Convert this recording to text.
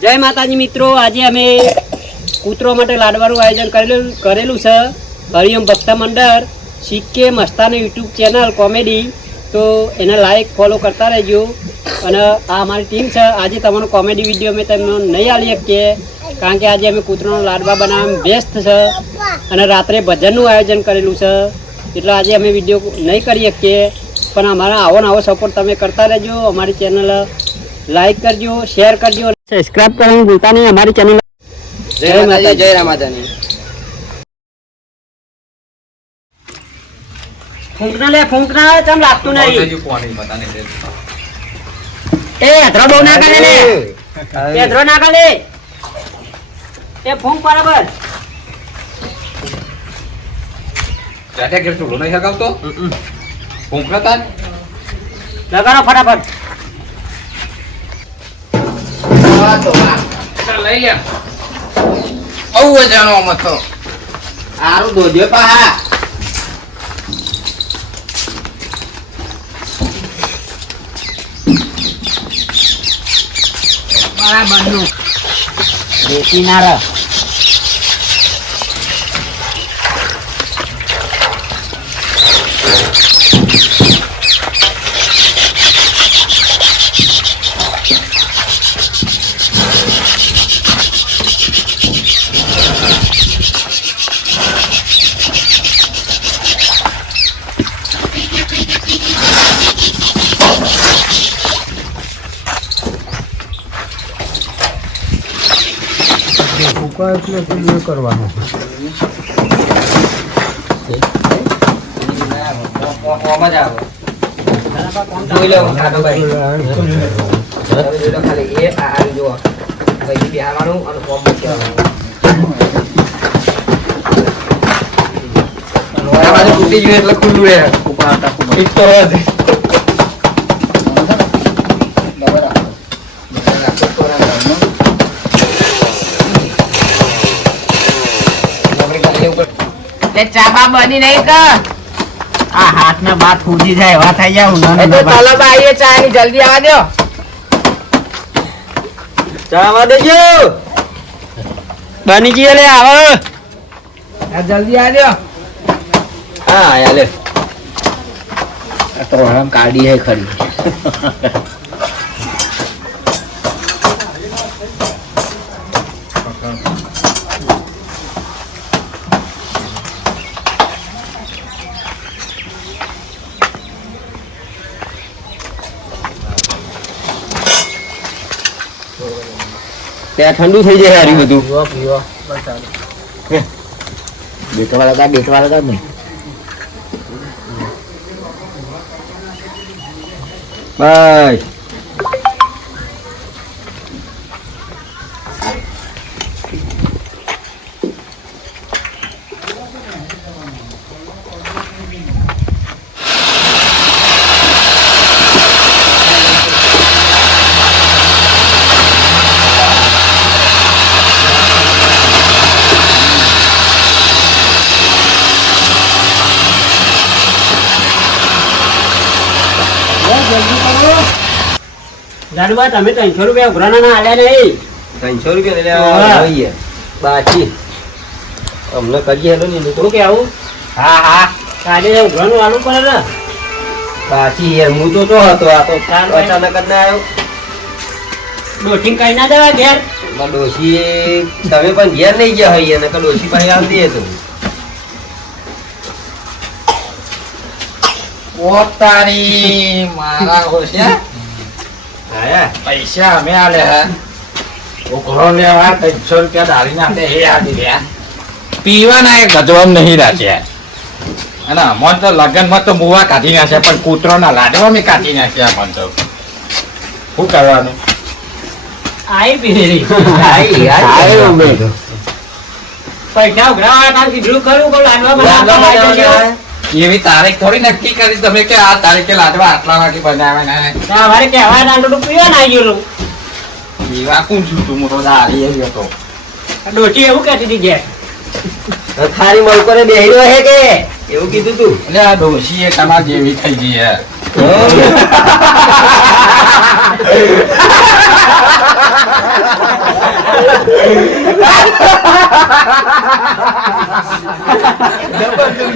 જય માતાજી મિત્રો, આજે અમે કૂતરો માટે લાડવાનું આયોજન કરેલું કરેલું છે. હરિયમ ભક્ત મંડળ શીખે મસ્તાની યુટ્યુબ ચેનલ, કોમેડી. તો એને લાઈક ફોલો કરતા રહેજો. અને આ અમારી ટીમ છે. આજે તમારો કોમેડી વીડિયો અમે તમને નહીં આલી શકીએ, કારણ કે આજે અમે કૂતરાનો લાડવા બનાવવામાં વ્યસ્ત છે. અને રાત્રે ભજનનું આયોજન કરેલું છે. એટલે આજે અમે વીડિયો નહીં કરી શકીએ. પણ અમારા આવો ને આવો સપોર્ટ તમે કરતા રહેજો. અમારી ચેનલ લાઈક કરજો શેર કરજો સબસ્ક્રાઇબ કરવાનું ભૂલતા નહીં અમારી ચેનલ જય માતાજી. જય રામાધાની ફૂંકના લે ફૂંકના ચમ લાગતું નહીં? એ અધરો બહુ ના કરે લે એ અધરો ના કરે. એ ફૂંક બરાબર. જાતે ઘેર ચૂડો નહીં સગાવતો ફૂંકના તાર લગાડો ફટાફટ. લઈ ગયા આવું વજાનો મતો તો. આરું દોધ્યો પાહા. બરાબરનું રેતી ના રહ ઓમાં જ આવે જોઈ લો ખાધો ભાઈ જોઈ લો ખાલી એ આ આ જુઓ ભાઈ બેહવાનું અને ફોર્મ મૂકવાનું આ બાજુ એટલે ગયું કરવાનું ખુલ્લું રહે. ઈ તે ચાબા બની નહીં તો આ હાથના બાત ફૂટી જાય એવા થઈ જાય એ તો તલબ આવીએ ચા ની જલ્દી આવા દો ચાવા દેજો. બની ગઈ લે આવો. જલ્દી આવવા દો હા આયા લે. તો હરામ કાઢી હે ખરી. ત્યાં ઠંડુ થઈ જાય હારી બધું. બેટવાળા લગા બેટવાળા કા નહીં. બસ લાડવા તમે ત્રણસો રૂપિયા ઉઘરાણા ના આલ્યા નહીં. ત્રણસો રૂપિયા. લઈએ બાકી અમને કરીએ હેલો શું કેવું? હા હા. કાલે ઉઘરાણું આલુ પડે ને. બાકી યાર હું તો તો હતો આ તો અચાનક જ ના આવ્યો. કઈ ના દેવા ઘેર? ડોશી તમે પણ ઘેર નહીં ગયા હોય અને ડોશી પાસે આવતી તો. પોતાની મારા હોશિયા આયા પૈસા અમે આલે હે. ઉઘરો લેવા ત્રણસો રૂપિયા ડાળી નાખે હે આલી રહ્યા પીવાના એ ગજવામ નહીં રાખ્યા અને અમારે તો લગ્નમાં તો મુવા કાઢી નાખ્યા પણ કૂતરોના લાડવા મેં કાઢી નાખ્યા પણ તો. શું કરવાનું? આઈ પીરી આઈ આઈ પૈસા ઉઘરાવા કામ કીધું કરું લાડવા લાડવા આવી. એવી તારીખ થોડી નક્કી કરી તમે કે આ તારીખે લાડવા આટલા વાગે બનાવવાના કહેવાય કહેવા દાંડું પીવા ના ગયેલું. પીવા કોણ છું તું? મોટો દાડી એવી હતો. ડોટી એવું કહેતી હતી ઘેર ખારી મલકોને બેહી રહ્યો હે કે? એવું કીધું તું. એટલે આ ડોશી એ તમારી જેવી થઈ ગઈ હે.